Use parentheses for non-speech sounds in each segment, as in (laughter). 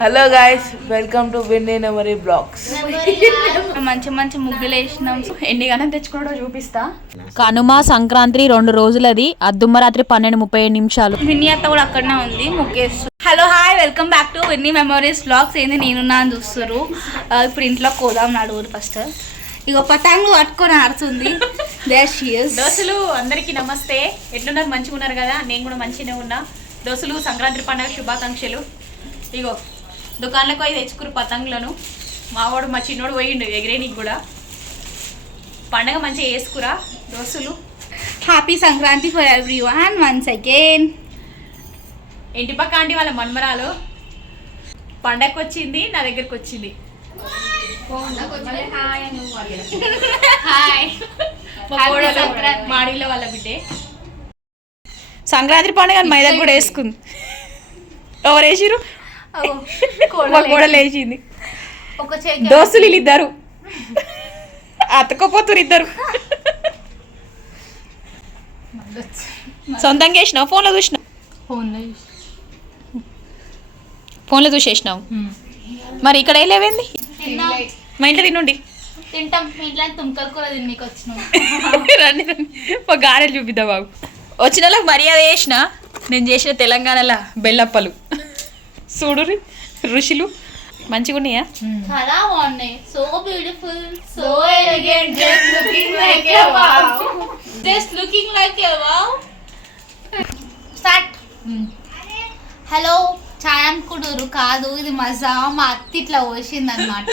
Hello guys welcome to Vinni memory blogs. మంచి మంచి ముగ్గులు వేసినాం. ఎన్ని గణం తెచ్చుకున్నాడో చూపిస్తా. కనుమ సంక్రాంతి రెండు రోజులది అద్దుమ్మరాత్రి పన్నెండు ముప్పై ఏడు నిమిషాలు. విన్నీ అత్త కూడా అక్కడనే ఉంది ముగ్గేస్తూ. Hello hi welcome back to Vinni memories blogs. ఏంది నేనున్నా అని చూస్తారు. ఇప్పుడు ఇంట్లో కోదాం నడువురు ఫస్ట్. ఇగో పతంగులు పట్టుకొని ఆడుతుంది. దోస్తులు అందరికీ నమస్తే. ఎట్లున్నారు? మంచిగా ఉన్నారు కదా? నేను కూడా మంచిగానే ఉన్నా. దోస్తులు సంక్రాంతి పండుగ శుభాకాంక్షలు. ఇగో దుకాణంలోకి పోయి తెచ్చుకురు పతంగులను. మావాడు మా చిన్నోడు పోయిండు ఎగిరేనికి కూడా. పండగ మంచిగా వేసుకురా దోస్తులు. Happy Sankranti for everyone once again ఇంటి పక్క ఆంటీ వాళ్ళ మన్మరాలు. పండగకి వచ్చింది నా దగ్గరకు వచ్చింది మాడిలో వాళ్ళ బిడ్డే సంక్రాంతి పండుగ మా దగ్గర కూడా వేసుకుంది. ఎవరు వేసిరు మా కోడలు వేసింది దోస్తులు వీళ్ళు ఇద్దరు అతకపోతురు ఇద్దరు. సొంతంగా వేసినావు? ఫోన్లో చూసినావు? ఫోన్లో చూసేసినావు మరి ఇక్కడ ఏం లేవేంది? మా ఇంట్లో తినుండి. తింటాం. మీ ఇంట్లో తుమ్కలు కూర తిన్నీకి వచ్చినాం. (laughs) రండి రండి. మా గారెలు చూపిద్దాం బాబు. వచ్చిన వాళ్ళకి మర్యాద చేసిన నేను చేసిన తెలంగాణలో బెల్లప్పలు. చూడు ఋషులు. మంచిగా ఉన్నాయా? చాలా బాగున్నాయి. So beautiful so elegant just looking like a wow just looking like wow start hello చాయ్ అనుకుంటున్నారు కాదు ఇది మజా మా అత్త ఇట్లా పోసింది అనమాట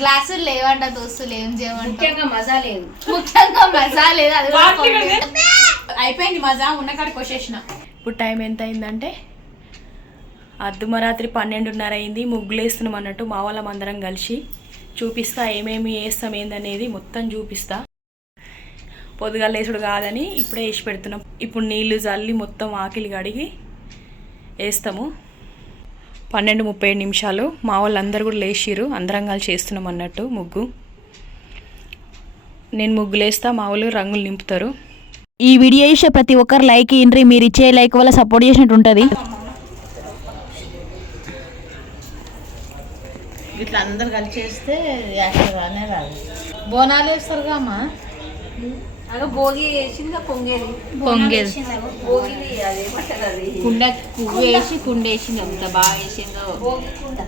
గ్లాసులు లేవంట దోస్తులు ఏం చేయమంట ముఖ్యంగా మజా లేదు. ముఖ్యంగా మజా లేదు అది కూడా content. అయిపోయింది మజా ఉన్న కాడికి వచ్చేసిన. ఇప్పుడు టైం ఎంత అయిందంటే అర్ధమరాత్రి పన్నెండున్నర అయింది ముగ్గులు వేస్తున్నాం అన్నట్టు మా వాళ్ళం అందరం కలిసి చూపిస్తా ఏమేమి వేస్తాం ఏందనేది మొత్తం చూపిస్తా. పొద్దుగాల వేసుడు కాదని ఇప్పుడే వేసి పెడుతున్నాం. ఇప్పుడు నీళ్ళు చల్లి మొత్తం ఆకిలి కడిగి వేస్తాము పన్నెండు ముప్పై ఏడు నిమిషాలు మా వాళ్ళందరూ కూడా లేచిర్రు అందరం కలిసి వేస్తున్నాం అన్నట్టు ముగ్గు. నేను ముగ్గులు వేస్తా మా వాళ్ళు రంగులు నింపుతారు. ఈ వీడియో ఇచ్చే ప్రతి ఒక్కరు లైక్ ఇండ్రి మీరు ఇచ్చే లైక్ వల్ల సపోర్ట్ చేసినట్టు ఉంటుంది. ఇట్లా అందరు కలిసి చేస్తే బోనాలు వేస్తారుగా అమ్మా భోగి వేసింది పొంగేది? పొంగేది. కుండ పువ్వు వేసి కుండ వేసింది అంత బాగా వేసిందో. భోగి కుండ.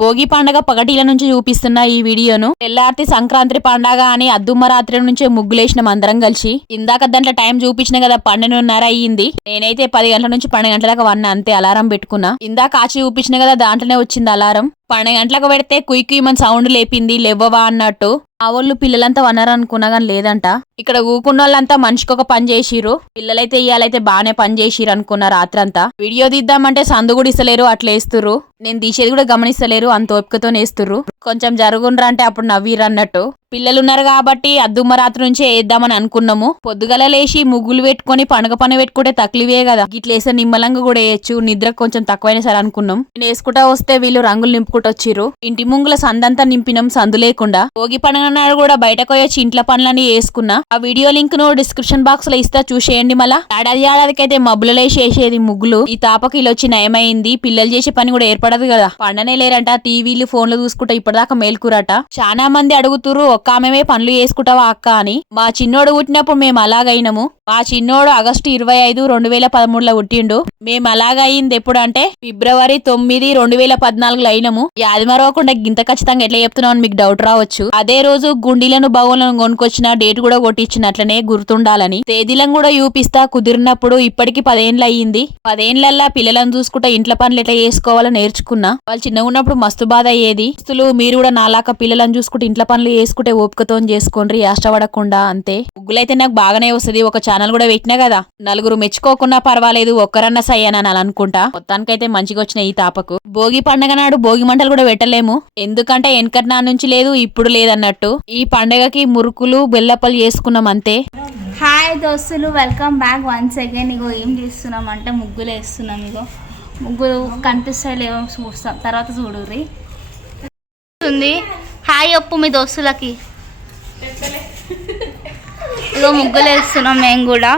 భోగి పండగ పగటిల నుంచి చూపిస్తున్న ఈ వీడియోను తెల్లార్తి సంక్రాంతి పండగ అని అద్దుమ్మరాత్రి నుంచే ముగ్గులేసినాం అందరం కలిసి. ఇందాక దాంట్లో టైం చూపించిన కదా పన్నెండున్నర అయ్యింది. నేనైతే పది గంటల నుంచి పన్నెండు గంటల దాకా వన్ అంతే అలారం పెట్టుకున్నా. ఇందాక ఆచి చూపించిన కదా దాంట్లోనే వచ్చింది అలారం. పన్నెండు గంటలకు పెడితే కుయ్ కుయ్ మన సౌండ్ లేపింది లేవవా అన్నట్టు. ఆ వాళ్ళు పిల్లలంతా వనరు కానీ లేదంట. ఇక్కడ ఊకున్న వాళ్ళంతా మనిషికి ఒక పని చేసిరు పిల్లలైతే ఇయ్యాలైతే బాగానే పని చేసిరు అనుకున్న రాత్రంతా. వీడియో తీద్దామంటే సందు కూడా ఇస్తలేరు అట్లా వేస్తురు నేను తీసేది కూడా గమనిస్తలేరు అంత ఓపికతో వేస్తురు కొంచెం జరుగునరా అంటే అప్పుడు నవ్వీరు అన్నట్టు పిల్లలు ఉన్నారు కాబట్టి అద్దుమ్మ రాత్రి నుంచే వేద్దామని అనుకున్నాము. పొద్దుగల లేచి ముగ్గులు పెట్టుకొని పండుగ పని పెట్టుకుంటే తక్లివే కదా. ఇట్లా వేస్తే నిమ్మలంగా కూడా వేయచ్చు. నిద్ర కొంచెం తక్కువైనా సరే అనుకున్నాం. నేను వేసుకుంటా వస్తే వీళ్ళు రంగులు నింపుకుంటూ వచ్చిర్రు. ఇంటి ముంగుల సందంతా నింపినాం సందు లేకుండా. భోగి పండుగ నాడు కూడా బయటకు వచ్చి ఇంట్లో పనులన్నీ వేసుకున్నా ఆ వీడియో లింక్ను డిస్క్రిప్షన్ బాక్స్లో ఇస్తా. చూసేయండి మళ్ళా. ఏడాది ఏడాదికైతే మబ్బులలో వేసేది ముగ్గులు. ఈ తాపకి ఇలా వచ్చి నయమైంది. పిల్లలు చేసే పని కూడా ఏర్పడదు కదా. పండనే లేరంట. టీవీలు ఫోన్లు చూసుకుంటా ఇప్పటిదాకా మేల్కురట. చాలా మంది అడుగుతుర్రు ఒక్క ఆమెమే పనులు చేసుకుంటావా అక్క? అని. మా చిన్నోడు పుట్టినప్పుడు మేము అలాగైనము. మా చిన్నోడు ఆగస్టు ఇరవై ఐదు రెండు వేల పదమూడులో పుట్టిండు. మేము అలాగయింది ఎప్పుడంటే ఫిబ్రవరి తొమ్మిది రెండు వేల పద్నాలుగులో అయినము. యాదిమరవకుండా ఆదిమరవకుండా గింత ఖచ్చితంగా ఎట్లా చెప్తున్నావు అని మీకు డౌట్ రావచ్చు. అదే రోజు గుండీలను బౌలను కొనుక్కొచ్చిన డేట్ కూడా కొట్టించినట్లనే గుర్తుండాలని. తేదీలను కూడా చూపిస్తా కుదిరినప్పుడు ఇప్పటికి పదేండ్లు అయ్యింది. పదేండ్లల్లా పిల్లలను చూసుకుంటా ఇంట్లో పనులు ఎట్లా చేసుకోవాలో నేర్చుకున్నా. వాళ్ళు చిన్నగా ఉన్నప్పుడు మస్తు బాధ అయ్యేది. దుస్తులు మీరు కూడా నాలాక పిల్లలను చూసుకుంటే ఇంట్లో పనులు చేసుకుంటే ఓపికతో చేసుకోండి ఆశపడకుండా అంతే. ముగ్గులైతే నాకు బాగానే వస్తుంది ఒక ఛానల్ కూడా పెట్టినా కదా. నలుగురు మెచ్చుకోకున్నా పర్వాలేదు ఒక్కరన్నా సయ్యానని అని అనుకుంటా. మొత్తానికైతే మంచిగా వచ్చిన ఈ తాపకు. భోగి పండగ నాడు భోగి మంటలు కూడా పెట్టలేము. ఎందుకంటే వెనకటి నా నుంచి లేదు ఇప్పుడు లేదన్నట్టు. ఈ పండగకి మురుకులు బెల్లప్పలు చేసుకున్నాం అంతే. హాయ్ దోస్తులు వెల్కమ్ బ్యాక్ వన్స్ అగైన్. ఇగో ఏం చేస్తున్నాం అంటే ముగ్గులు వేస్తున్నాం ఇగో. ముగ్గులు కనిపిస్తాయి లేవో చూస్తాం. తర్వాత చూడుర్రి. వస్తుంది. హాయ్ ఒప్పు మీ దోస్తులకి. ఇగో ముగ్గులు వేస్తున్నాం మేము కూడా.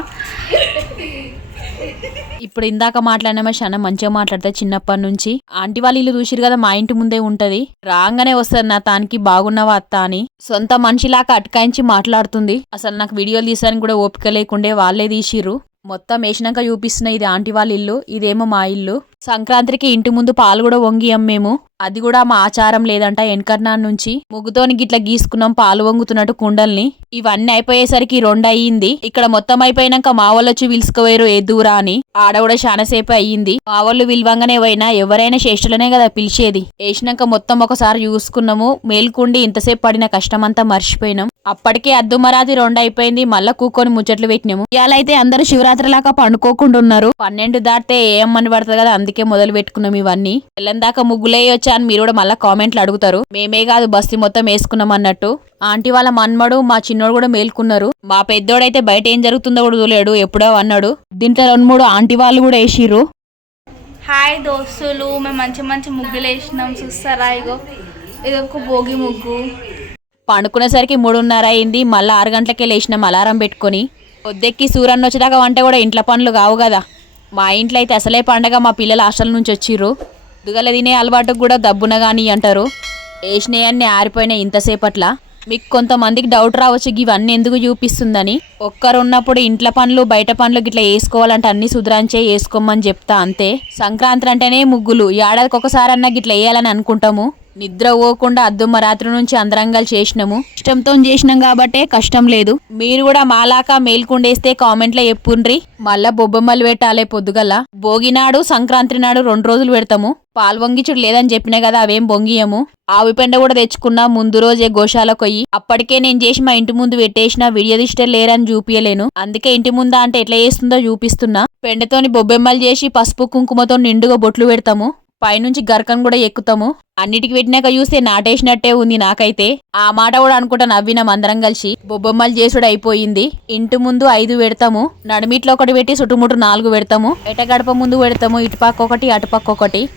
ఇప్పుడు ఇందాక మాట్లాడినామే చాలా మంచిగా మాట్లాడతా చిన్నప్పటి నుంచి. ఆంటీ వాళ్ళు ఇల్లు చూసిరు కదా మా ఇంటి ముందే ఉంటది. రాగానే వస్తుంది నా తానికి బాగున్నావా అత్త అని. సొంత మనిషిలాగా అటకాయించి మాట్లాడుతుంది. అసలు నాకు వీడియోలు తీసానికి కూడా ఓపిక లేకుండే వాళ్ళే తీసిర్రు. మొత్తం వేసినాక చూపిస్తున్న ఇది ఆంటీ వాళ్ళ ఇల్లు ఇదేమో మా ఇల్లు. సంక్రాంతికి ఇంటి ముందు పాలు కూడా వంగియం మేము. అది కూడా మా ఆచారం లేదంట. వెనకన్నా నుంచి ముగ్గుతోని గిట్లా గీసుకున్నాం పాలు వంగుతున్నట్టు కుండల్ని. ఇవన్నీ అయిపోయేసరికి రెండు అయ్యింది. ఇక్కడ మొత్తం అయిపోయినాక మా వాళ్ళు వచ్చి పిలుచుకోవేరు ఏ దూరా అని. ఆడ కూడా చాలాసేపు అయ్యింది. మా వాళ్ళు విలువంగానే పోయినా ఎవరైనా శ్రేష్ఠులనే కదా పిలిచేది. వేసినాక మొత్తం ఒకసారి చూసుకున్నాము. మేల్కుండి ఇంతసేపు పడిన కష్టమంతా మర్చిపోయినాం. అప్పటికే అద్దుమరాది రెండు అయిపోయింది. మళ్ళా కూకొని ముచ్చట్లు పెట్టినాము. ఇవాళైతే అందరూ శివరాత్రి లాగా పండుకోకుండా ఉన్నారు. పన్నెండు దాటితే ఏమని పడుతుంది కదా అందుకే మొదలు పెట్టుకున్నాం ఇవన్నీ. దాకా ముగ్గులేయొచ్చా అని మీరు కూడా మళ్ళీ కామెంట్లు అడుగుతారు. మేమే కాదు బస్తీ మొత్తం వేసుకున్నాం అన్నట్టు. ఆంటీ వాళ్ళ మన్మడు మా చిన్నోడు కూడా మేల్కున్నారు. మా పెద్దోడైతే బయట ఏం జరుగుతుందో కూడా చూలేడు ఎప్పుడో అన్నాడు. దీంట్లో రెండు మూడు ఆంటీ వాళ్ళు కూడా వేసిర్రు. హాయ్ దోస్తులు మేము మంచి మంచి ముగ్గులు వేసినాం చూస్తారా ఇగో. ఇది ఒక భోగి ముగ్గు. పండుకునేసరికి మూడున్నర అయింది మళ్ళీ ఆరు గంటలకే లేచినాం అలారం పెట్టుకొని. పొద్దెక్కి సూరన్న వచ్చేదాకా వంట కూడా ఇంట్లో పనులు కావు కదా. మా ఇంట్లో అయితే అసలే పండగ మా పిల్లలు హాస్టల్ నుంచి వచ్చిర్రు. దుగల తినే అలవాటు కూడా దబ్బున కానీ అంటారు. వేసినవన్నీ ఆరిపోయినాయి ఇంతసేపట్ల? మీకు కొంతమందికి డౌట్ రావచ్చు ఇవన్నీ ఎందుకు చూపిస్తుందని. ఒక్కరున్నప్పుడు ఇంట్ల పనులు బయట పనులు గిట్లా వేసుకోవాలంటే అన్ని సుధరాంచే వేసుకోమని చెప్తా అంతే. సంక్రాంతి అంటేనే ముగ్గులు. ఏడాదికి ఒకసారి అన్నా గిట్లా వేయాలని అనుకుంటాము. నిద్ర పోకుండా అద్దుమ్మ రాత్రి నుంచి అందరంగా చేసినాము. ఇష్టంతో చేసినాం కాబట్టే కష్టం లేదు. మీరు కూడా మాలాక మేల్కుండేస్తే కామెంట్లో చెప్పుండ్రి. మళ్ళా బొబ్బమ్మలు పెట్టాలే పొద్దుగల. భోగినాడు సంక్రాంతి నాడు రెండు రోజులు పెడతాము. పాల్వంగిచుడు లేదని చెప్పినా కదా అవేం బొంగియము. ఆవి పెండ కూడా తెచ్చుకున్నా ముందు రోజే గోశాలకు పోయి అప్పటికే నేను చేసి మా ఇంటి ముందు పెట్టేసిన వీడియో దిష్టే లేరని చూపియలేను. అందుకే ఇంటి ముందా అంటే ఎట్లా చేస్తుందో చూపిస్తున్నా. పెండతోని బొబ్బెమ్మలు చేసి పసుపు కుంకుమతో నిండుగా బొట్లు పెడతాము. పైనుంచి గర్కం కూడా ఎక్కుతాము. అన్నిటికి పెట్టినాక చూస్తే నాటేసినట్టే ఉంది నాకైతే. ఆ మాట కూడా అనుకుంటా నవ్వినాం అందరం కలిసి. బొబ్బమ్మలు చేసుడు అయిపోయింది. ఇంటి ముందు ఐదు పెడతాము. నడిమిట్లో ఒకటి పెట్టి చుట్టుముట్టు నాలుగు పెడతాము. ఎట గడప ముందు పెడతాము. ఇటుపక్క ఒకటి అటుపక్క ఒకటి.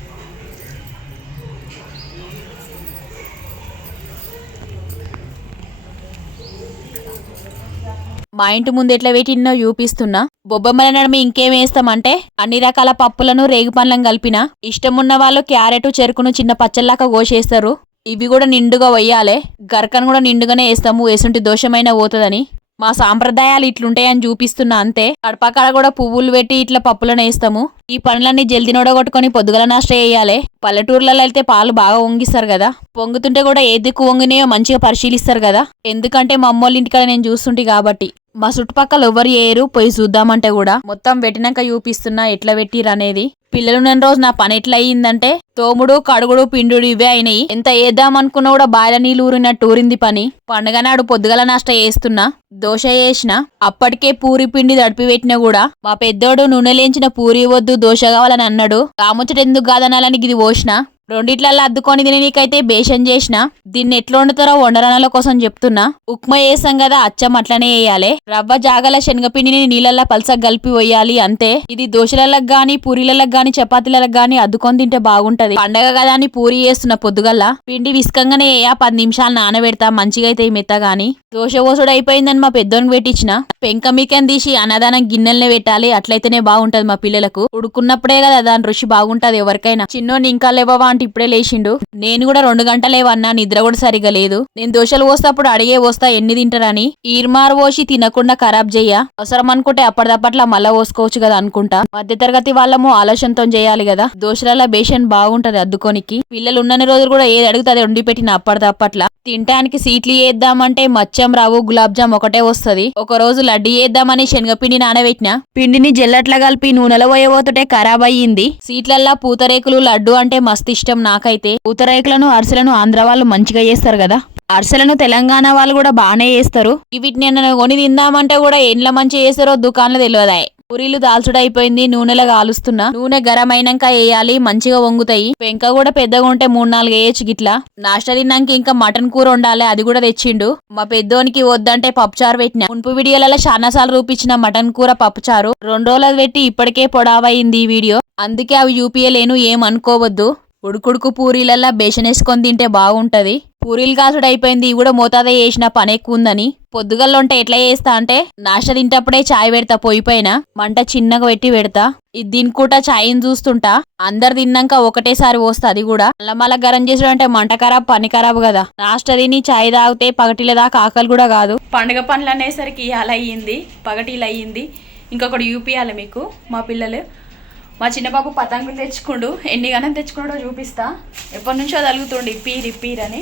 మా ఇంటి ముందు ఎట్లా వేటిన్నో చూపిస్తున్నా. బొబ్బమ్మల నడుమ ఇంకేం వేస్తామంటే అన్ని రకాల పప్పులను రేగిపండ్లను కలిపిన ఇష్టమున్న వాళ్ళు క్యారెట్ చెరుకును చిన్న పచ్చల్లాక కోసేస్తారు. ఇవి కూడా నిండుగా వేయాలి గరకను కూడా నిండుగానే వేస్తాము వేసుంటి దోషమైన పోతుందని. మా సాంప్రదాయాలు ఇట్లుంటాయని చూపిస్తున్నా అంతే. కడపకాడ కూడా పువ్వులు పెట్టి ఇట్లా పప్పులను వేస్తాము. ఈ పనులన్నీ జల్దీ నొడగొట్టుకొని పొద్దుగల నాష్ట వేయాలి పల్లెటూర్లలో అయితే పాలు బాగా వంగిస్తారు కదా. పొంగుతుంటే కూడా ఏ దిక్కు వంగినాయో మంచిగా పరిశీలిస్తారు కదా. ఎందుకంటే మా అమ్మోళ్ళ ఇంటికాడ నేను చూస్తుంటే కాబట్టి. మా చుట్టుపక్కల ఎవరు ఏరు? పోయి చూద్దామంటే కూడా. మొత్తం పెట్టినాక చూపిస్తున్నా ఎట్లా పెట్టిరు అనేది. పిల్లలున్న రోజు నా పని ఎట్లా అయ్యిందంటే తోముడు కడుగుడు పిండుడు ఇవే అయినాయి. ఎంత వేద్దాం అనుకున్నా కూడా బాయిల నీళ్ళు ఊరినట్టు ఊరింది పని. పండుగ నాడు పొద్దుగల నాష్ట వేస్తున్నా దోశ వేసిన అప్పటికే పూరి పిండి తడిపి పెట్టినా కూడా మా పెద్దోడు నూనె లేంచిన పూరి వద్దు దోశ కావాలని అన్నాడు. కాముచ్చట ఎందుకు కాదనాలని ఇది పోసిన రెండిట్లల్లో అద్దుకొని తిని నీకైతే బేషన్ చేసిన దీన్ని ఎట్లా వండుతారో వండరాల కోసం చెప్తున్నా. ఉప్మా వేసాం కదా అచ్చం అట్లనే వేయాలి రవ్వ జాగల శనగపిండిని నీళ్ళల్లో పలసగా కలిపి వేయాలి అంతే. ఇది దోశలకు గాని పూరీలకు గాని చపాతీలకు గాని అద్దుకొని తింటే బాగుంటది. పండగ కదా అని పూరి చేస్తున్న పొద్దుగల్లా. పిండి విసుకంగానే వేయ పది నిమిషాలు నానబెడతా మంచిగా అయితే ఈ మెత్త గాని. దోశ పోసుడు అయిపోయిందని మా పెద్దోని పెట్టించిన. పెంక మీకని తీసి అన్నదానం గిన్నెలనే పెట్టాలి అట్లయితేనే బాగుంటది మా పిల్లలకు. ఉడుకున్నప్పుడే కదా దాని రుచి బాగుంటది ఎవరికైనా. చిన్నోని ఇంకా లేవవా అంటే ఇప్పుడే లేచిండు. నేను కూడా రెండు గంటలేవన్నా నిద్ర కూడా సరిగా లేదు. నేను దోశలు పోస్తప్పుడు అడిగే పోస్తా ఎన్ని తింటారని. ఈర్మార్ పోసి తినకుండా ఖరాబ్ చెయ్య అవసరం అనుకుంటే అప్పటిదప్పట్లా మళ్ళా పోసుకోవచ్చు కదా అనుకుంటా. మధ్య తరగతి వాళ్ళము ఆలోచనతో చేయాలి కదా. దోశలలో బేషన్ బాగుంటది అద్దుకోనికి. పిల్లలు ఉన్నన్ని రోజులు కూడా ఏది అడుగుతుంది వండి పెట్టిన అప్పటిదప్పట్లా. తినడానికి సీట్లు వేద్దామంటే మచ్చం రావు గులాబ్ జామ్ ఒకటే వస్తది. ఒక రోజు లడ్డు వేద్దామని శనగపిండి నానబెట్టిన? పిండిని జల్లట్లా కలిపి నూనెలో పోయబోతుంటే ఖరాబ్ అయ్యింది. సీట్లల్లా పూతరేకులు లడ్డు అంటే మస్తు ఇష్టం నాకైతే. పూతరేకులను అరిసెలను ఆంధ్ర వాళ్ళు మంచిగా చేస్తారు కదా. అరిసెలను తెలంగాణ వాళ్ళు కూడా బాగానే చేస్తారు. వీటిని నేను కొని తిందామంటే కూడా ఎండ్ల మంచి చేస్తారో దుకాణంలో తెలియదాయి పూరీలు దాల్చుడైపోయింది నూనెలో కాలుస్తున్నా. నూనె గరం అయినాక వేయాలి మంచిగా వంగుతాయి. పెంక కూడా పెద్దగా ఉంటే మూడు నాలుగు వేయచ్చు గిట్లా. నాష్ట తిన్నాక ఇంకా మటన్ కూర ఉండాలి అది కూడా తెచ్చిండు. మా పెద్దోనికి వద్దంటే పప్పుచారు పెట్టిన. మున్పు వీడియోలలో చాలా సార్లు రూపించిన మటన్ కూర పప్పుచారు. రెండు రోజులు పెట్టి ఇప్పటికే పొడావైంది ఈ వీడియో. అందుకే అవి చూపియలేను ఏం అనుకోవద్దు ఉడుకుడుకు పూరీలల్లా బేషన్ వేసుకొని తింటే బాగుంటది. పూరీలు కాసుడు అయిపోయింది కూడా మోతాదే చేసిన పని ఎక్కువ ఉందని పొద్దుగల్లుంటే ఎట్లా చేస్తా అంటే నాష్ట తింటప్పుడే చాయ్ పెడతా పోయిపోయిన మంట చిన్నగా పెట్టి పెడతా. ఇది తినుకుంటా చాయ్ని చూస్తుంటా అందరు తిన్నాక ఒకటేసారి పోస్తా అది కూడా మళ్ళా గరం చేసుడు అంటే మంట ఖరాబ్ పని ఖరాబ్ కదా నాష్ట తిని చాయ్ తాగితే పగటిల దాకా ఆకలి కూడా కాదు పండుగ పనులు అనేసరికి అలా అయ్యింది పగటిలు అయ్యింది. ఇంకొకటి యూపియాలి మీకు మా పిల్లలు. మా చిన్నబాబు పతంగులు తెచ్చుకుండు. ఎన్ని గణం తెచ్చుకున్నాడో చూపిస్తా. ఎప్పటి నుంచో తలుగుతుండు ఇప్పీర్ ఇప్పీర్ అని.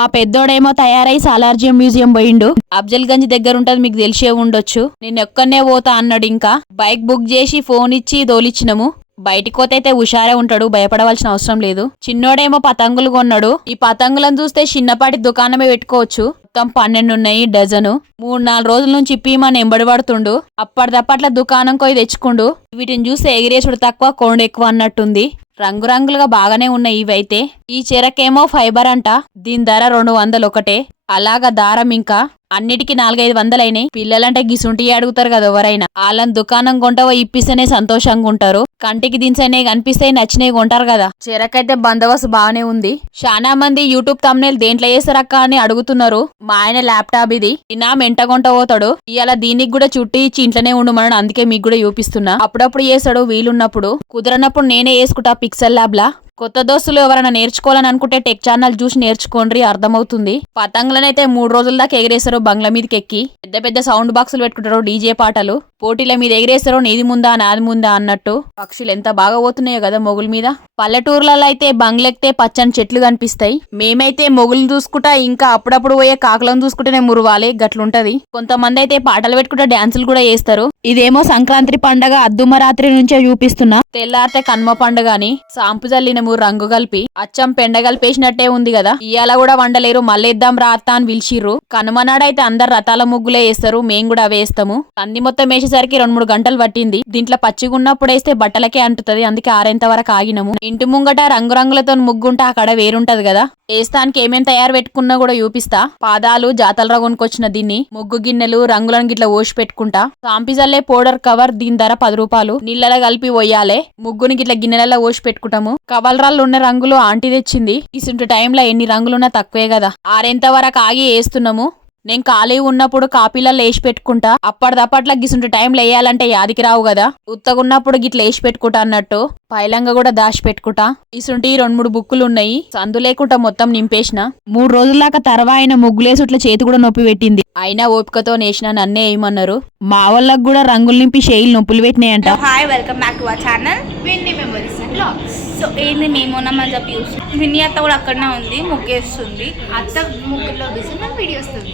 ఆ పెద్దోడేమో తయారై సాలార్జియం మ్యూజియం పోయిండు. అఫ్జల్ గంజ్ దగ్గర ఉంటది మీకు తెలిసే ఉండొచ్చు. నేను ఒక్కనే పోతా అన్నాడు ఇంకా. బైక్ బుక్ చేసి ఫోన్ ఇచ్చి దోలిచ్చినము బయటికి పోతే హుషారే ఉంటాడు భయపడవలసిన అవసరం లేదు. చిన్నోడేమో పతంగులు కొన్నాడు. ఈ పతంగులను చూస్తే చిన్నపాటి దుకాణమే పెట్టుకోవచ్చు. మొత్తం పన్నెండు ఉన్నాయి డజను. మూడు నాలుగు రోజుల నుంచి ఇప్పమని ఎంబడి పడుతుండు. అప్పటిదప్పట్ల దుకాణం పోయి తెచ్చుకుండు. వీటిని చూస్తే ఎగిరేసుడు తక్కువ కొండ ఎక్కువ అన్నట్టుంది. రంగురంగులుగా బాగానే ఉన్నాయి ఇవైతే. ఈ చెరకేమో ఫైబర్ అంట. దీని ధర రెండు వందలు ఒకటే అలాగా దారం ఇంకా అన్నిటికీ నాలుగైదు వందలైనాయి. పిల్లలంటే గిసుంటి అడుగుతారు కదా ఎవరైనా. వాళ్ళని దుకాణం కొంటవో ఇప్పిస్తేనే సంతోషంగా ఉంటారు. కంటికి దించనే కనిపిస్తాయి నచ్చినవి కొంటారు కదా. చెరకైతే బందోబస్తు బాగానే ఉంది. చాలా మంది యూట్యూబ్ తమ్నేల్ దేంట్లో చేస్తారక్క అని అడుగుతున్నారు. మా ఆయన ల్యాప్టాప్ ఇది. నా మెంట కొంట పోతాడు ఇవాళ దీనికి కూడా చుట్టి ఇచ్చి ఇంట్లోనే ఉండమని అందుకే మీకు కూడా చూపిస్తున్నా. అప్పుడప్పుడు చేస్తాడు వీలున్నప్పుడు. కుదరనప్పుడు నేనే వేసుకుంటా పిక్సెల్ ల్యాబ్ లా కొత్త దోస్తులు ఎవరైనా నేర్చుకోవాలని అనుకుంటే టెక్ ఛానల్ చూసి నేర్చుకోండి అర్థమవుతుంది. పతంగులనైతే మూడు రోజుల దాకా ఎగిరేస్తారు బంగ్లా మీదకి ఎక్కి పెద్ద పెద్ద సౌండ్ బాక్సులు పెట్టుకుంటారు డీజే పాటలు. పోటీల మీద ఎగిరేస్తారో నీది ముందా నాది ముందా అన్నట్టు. పక్షులు ఎంత బాగా పోతున్నాయో కదా మొగుల మీద. పల్లెటూర్లలో అయితే బంగ్లెక్తే పచ్చని చెట్లు కనిపిస్తాయి. మేమైతే మొగులు చూసుకుంటా ఇంకా అప్పుడప్పుడు పోయే కాకులను చూసుకుంటేనే మురవాలి గట్లుంటది. కొంతమంది అయితే పాటలు పెట్టుకుంటా డాన్సులు కూడా చేస్తారు. ఇదేమో సంక్రాంతి పండగ అద్దుమరాత్రి నుంచే చూపిస్తున్నా. తెల్లారితే కన్మ పండుగ అని. సాంపు జల్లినము రంగు కలిపి అచ్చం పెండ కలిపేసినట్టే ఉంది కదా. ఇయాల కూడా వండలేరు. మళ్ళేద్దాం రాత్తా అని పిలిచిర్రు. కనుమనాడైతే అందరు రథాల ముగ్గులే వేస్తారు. మేం కూడా వేస్తాము. కంది మొత్తం వేసేసరికి రెండు మూడు గంటలు పట్టింది. దీంట్లో పచ్చిగా ఉన్నప్పుడు వేస్తే బట్టలకే అంటుతుంది. అందుకే ఆరేంత వరకు ఆగినము. ఇంటి ముంగట రంగురంగులతో ముగ్గుంటే అక్కడ వేరుంటది కదా. వేస్తానికి ఏమేం తయారు పెట్టుకున్నా కూడా చూపిస్తా. పాదాలు జాతర కొనుకొచ్చిన దీన్ని. ముగ్గు గిన్నెలు రంగులను గిట్ల ఓసి పెట్టుకుంటా. సాంపిజల్లే పౌడర్ కవర్ దీని ధర పది రూపాయలు. నీళ్ళలో కలిపి పోయాలే ముగ్గుని గిట్ల గిన్నెలలో ఓసి పెట్టుకుంటాము. కవర్ కవలరాళ్ళు ఉన్న రంగులు ఆంటీ తెచ్చింది. ఇసుంటి టైంలో ఎన్ని రంగులున్నా తక్కువే కదా. ఆరేంత వరకు ఆగి వేస్తున్నాము నేను ఖాళీ ఉన్నప్పుడు కాపీలలో వేసి పెట్టుకుంటా. అప్పటిదప్పట్లో గిసుంటి టైంలో వేయాలంటే యాదికి రావు కదా. ఉత్తగున్నప్పుడు గిట్ల వేసి పెట్టుకుంటా అన్నట్టు. పైలంగా కూడా దాచి పెట్టుకుంటా ఇసుంటి రెండు మూడు బుక్కులు ఉన్నాయి సందు లేకుండా మొత్తం నింపేసిన. మూడు రోజులాక తర్వా ఆయన ముగ్గులేసుట్ల చేతి కూడా నొప్పి పెట్టింది. అయినా ఓపికతో నేసిన నన్నే ఏమన్నారు? మా వాళ్ళకు కూడా రంగులు నింపి షేయిలు నొప్పులు పెట్టినాయంట. Hi welcome back to our channel Vinni memories and blogs so ఏంది మేము ఉన్నామని చెప్పి చూసి. విన్నీ అత్త కూడా అక్కడనే ఉంది ముగ్గేస్తుంది. అత్త ముగ్గులో తీసి మనం వీడియో వస్తుంది.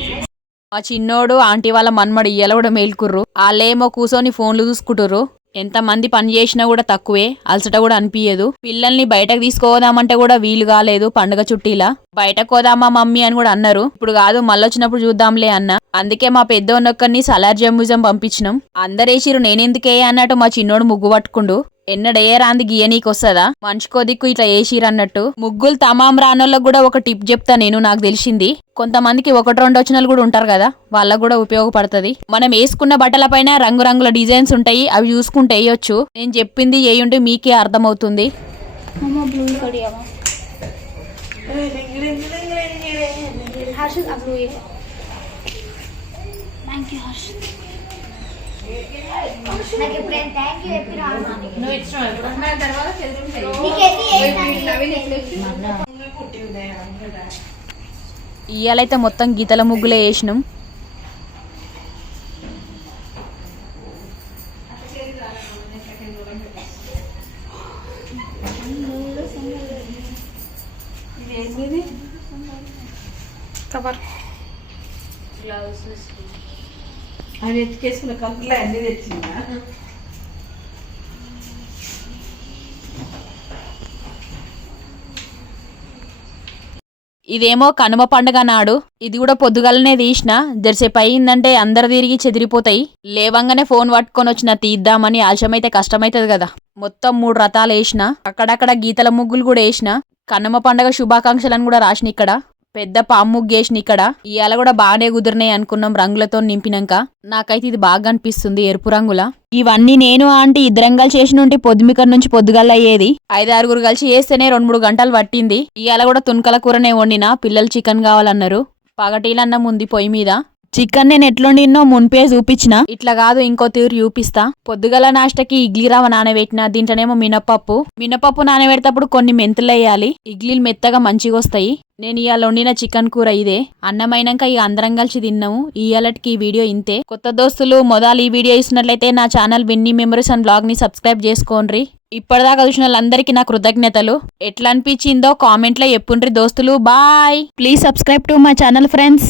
మా చిన్నోడు ఆంటీ వాళ్ళ మన్మడు ఇయ్యాల కూడా మేల్కుర్రు. వాళ్ళేమో కూసోని ఫోన్లు చూసుకుంటుర్రు. ఎంతమంది పని చేసినా కూడా తక్కువే అలసట కూడా అనిపించదు పిల్లల్ని బయటకు తీసుకుపోదామంటే కూడా వీలు కాలేదు పండుగ చుట్టీలా. బయటకు పోదామా మమ్మీ అని కూడా అన్నారు. ఇప్పుడు కాదు మళ్ళొచ్చినప్పుడు చూద్దాంలే అన్న. అందుకే మా పెద్దోన్నొక్కరిని సలార్జం మ్యూజియం పంపించినాం. అందరేసిరు నేనెందుకే అన్నట్టు మా చిన్నోడు ముగ్గు పట్టుకుండు. ఎన్నడే రాంది గీయనీకి వస్తుందా మనిషికో దిక్కు ఇట్లా వేసిరన్నట్టు ముగ్గులు తమాం రానోళ్ళకి కూడా ఒక టిప్ చెప్తా నేను నాకు తెలిసింది కొంతమందికి ఒకటి రెండు వచ్చిన కూడా ఉంటారు కదా వాళ్ళకు కూడా ఉపయోగపడుతుంది మనం వేసుకున్న బట్టల పైన రంగురంగుల డిజైన్స్ ఉంటాయి అవి చూసుకుంటే వేయొచ్చు నేను చెప్పింది వేయుంటే మీకే అర్థమవుతుంది థ్యాంక్ యూ హర్షిత్ నాకు ఎప్పుడైనా థ్యాంక్ యూ చెప్పి రాను నువ్వు ఇచ్చిన ఎప్పుడన్నా తర్వాత చదువుతాయి ఇయ్యాలైతే మొత్తం గీతల ముగ్గులే వేసినాం. కవర్. అవి ఎత్తుకేసుకున్న కప్పులు అన్ని తెచ్చిందా? ఇదేమో కనుమ పండుగ నాడు. ఇది కూడా పొద్దుగాలనే తీసిన. జరసేపు అయిందంటే అందరు తిరిగి చెదిరిపోతాయి. లేవంగానే ఫోన్ పట్టుకొని వచ్చిన తీద్దామని ఆలస్యమైతే కష్టమైతుంది కదా. మొత్తం మూడు రథాలు వేసిన. అక్కడక్కడ గీతల ముగ్గులు కూడా వేసిన. కనుమ పండుగ శుభాకాంక్షలను కూడా రాసిన ఇక్కడ. పెద్ద పాము ముగ్గేసిన ఇక్కడ. ఇవాళ కూడా బాగానే కుదిరినాయి అనుకున్నాం రంగులతో నింపినాక. నాకైతే ఇది బాగా అనిపిస్తుంది ఎరుపు రంగుల. ఇవన్నీ నేను ఆంటీ ఇద్దరం కలిసి చేసిన ఉంటే పొద్దుమికర్ నుంచి పొద్దుగల అయ్యేది. ఐదు ఆరుగురు కలిసి చేస్తేనే రెండు మూడు గంటలు పట్టింది. ఇవాళ కూడా తునకల కూరనే వండినా పిల్లలు చికెన్ కావాలన్నారు. పగటీలన్నం ఉంది పొయ్యి మీద. చికెన్ నేను ఎట్లుండినో మున్పే చూపించిన. ఇట్లా కాదు ఇంకో తీరు చూపిస్తా. పొద్దుగల నాష్టకి ఇడ్లీ రవ్వ నానబెట్టిన దీంట్లోనేమో మినపప్పు. మినపప్పు నానబెడేటప్పుడు కొన్ని మెంతులు వేయాలి. ఇడ్లీలు మెత్తగా మంచిగా వస్తాయి. నేను ఇవాళ వండిన చికెన్ కూర ఇదే. అన్నమైనాక ఇక అందరం కలిసి తిన్నాము. ఇవాళకి ఈ వీడియో ఇంతే. కొత్త దోస్తులు మొదలు ఈ వీడియో ఇస్తున్నట్లయితే నా ఛానల్ విన్నీ మెమరీస్ అండ్ బ్లాగ్ని సబ్స్క్రైబ్ చేసుకోండి. ఇప్పటిదాకా చూసిన వాళ్ళందరికీ నా కృతజ్ఞతలు. ఎట్లా అనిపించిందో కామెంట్లో చెప్పుండ్రి దోస్తులు. Bye. Please subscribe to my channel friends